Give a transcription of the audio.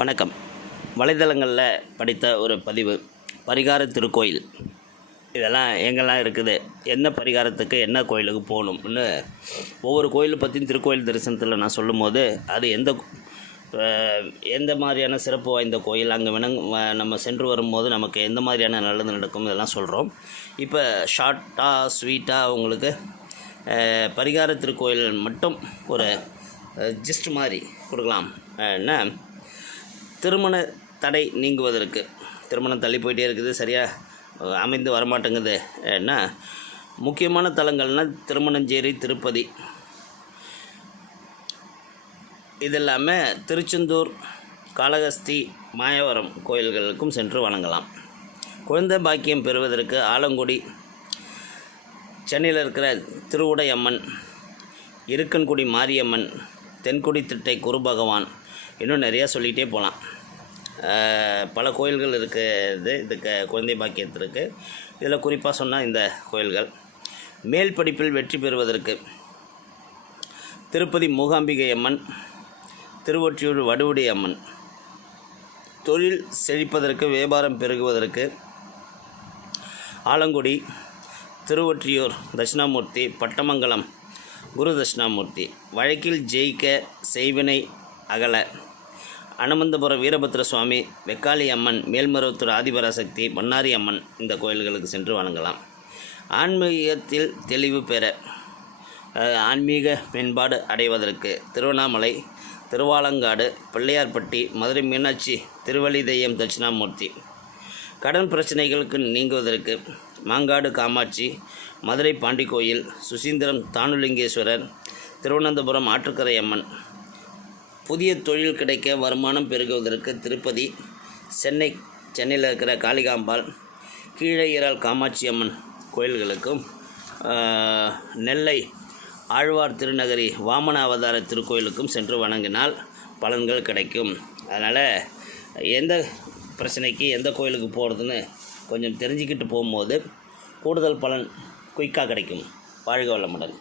வணக்கம். வலைதளங்களில் படித்த ஒரு பதிவு பரிகார திருக்கோயில். இதெல்லாம் எங்கெல்லாம் இருக்குது? என்ன பரிகாரத்துக்கு என்ன கோயிலுக்கு போகணும்னு ஒவ்வொரு கோயிலை பற்றியும் திருக்கோயில் தரிசனத்தில் நான் சொல்லும்போது அது எந்த எந்த மாதிரியான சிறப்பு வாய்ந்த கோயில்? அங்கே வேணங் நம்ம சென்று வரும்போது நமக்கு எந்த மாதிரியான நல்லது நடக்கும்? இதெல்லாம் சொல்கிறோம் இப்போ ஷார்ட்டாக ஸ்வீட்டாக உங்களுக்கு பரிகார திருக்கோயில் மட்டும் ஒரு ஜிஸ்ட் மாதிரி கொடுக்கலாம். என்ன? திருமண தடை நீங்குவதற்கு. திருமணம் தள்ளி போயிட்டே இருக்குது. சரியாக அமைந்து வரமாட்டேங்குது. என்ன? முக்கியமான தலங்கள்னால் திருமணஞ்சேரி திருப்பதி. இது இல்லாமல் திருச்செந்தூர் காளகஸ்தி மாயவரம் கோயில்களுக்கும் சென்று வணங்கலாம். குழந்தை பாக்கியம் பெறுவதற்கு ஆலங்குடி சென்னையில் இருக்கிற திருவுடையம்மன் இருக்கன்குடி மாரியம்மன் தென்குடி திட்டை குரு பகவான் இன்னும் நிறையா சொல்லிகிட்டே போகலாம். பல கோயில்கள் இருக்குது. இதுக்கு குழந்தை பாக்கியத்திற்கு இதில் குறிப்பாக சொன்னால் இந்த கோயில்கள். மேல் படிப்பில் வெற்றி பெறுவதற்கு திருப்பதி மூகாம்பிகை அம்மன் திருவொற்றியூர் வடுவுடி அம்மன் தொழில் செழிப்பதற்கு வியாபாரம் பெருகுவதற்கு ஆலங்குடி திருவொற்றியூர் தட்சிணாமூர்த்தி பட்டமங்கலம் குரு தட்சிணாமூர்த்தி. வழக்கில் ஜெயிக்க செய்வினை அகல. அனுமந்தபுர வீரபத்ர சுவாமி வெக்காளி அம்மன் மேல்மருவத்தூர் ஆதிபராசக்தி பண்ணாரி அம்மன் இந்த கோயில்களுக்கு சென்று வணங்கலாம். ஆன்மீகத்தில் தெளிவு பெற ஆன்மீக மேம்பாடு அடைவதற்கு திருவண்ணாமலை திருவாலங்காடு பிள்ளையார்பட்டி மதுரை மீனாட்சி திருவள்ளி தெய்யம் தட்சிணாமூர்த்தி. கடன் பிரச்சனைகளுக்கு நீங்குவதற்கு மாங்காடு காமாட்சி மதுரை பாண்டி கோயில் சுசீந்திரம் தானுலிங்கேஸ்வரர் திருவனந்தபுரம் ஆற்றுக்கரை அம்மன் புதிய தொழில் கிடைக்க வருமானம் பெருகுவதற்கு திருப்பதி சென்னை சென்னையில் இருக்கிற காளிகாம்பாள் கீழையரால் காமாட்சி அம்மன் கோயில்களுக்கும் நெல்லை ஆழ்வார் திருநகரி வாமன அவதார திருக்கோயிலுக்கும் சென்று வணங்கினால் பலன்கள் கிடைக்கும். அதனால் எந்த பிரச்சனைக்கு எந்த கோயிலுக்கு போகிறதுன்னு கொஞ்சம் தெரிஞ்சுக்கிட்டு போகும்போது கூடுதல் பலன் குயிக்காக கிடைக்கும். வாழ்க வளமுடன்.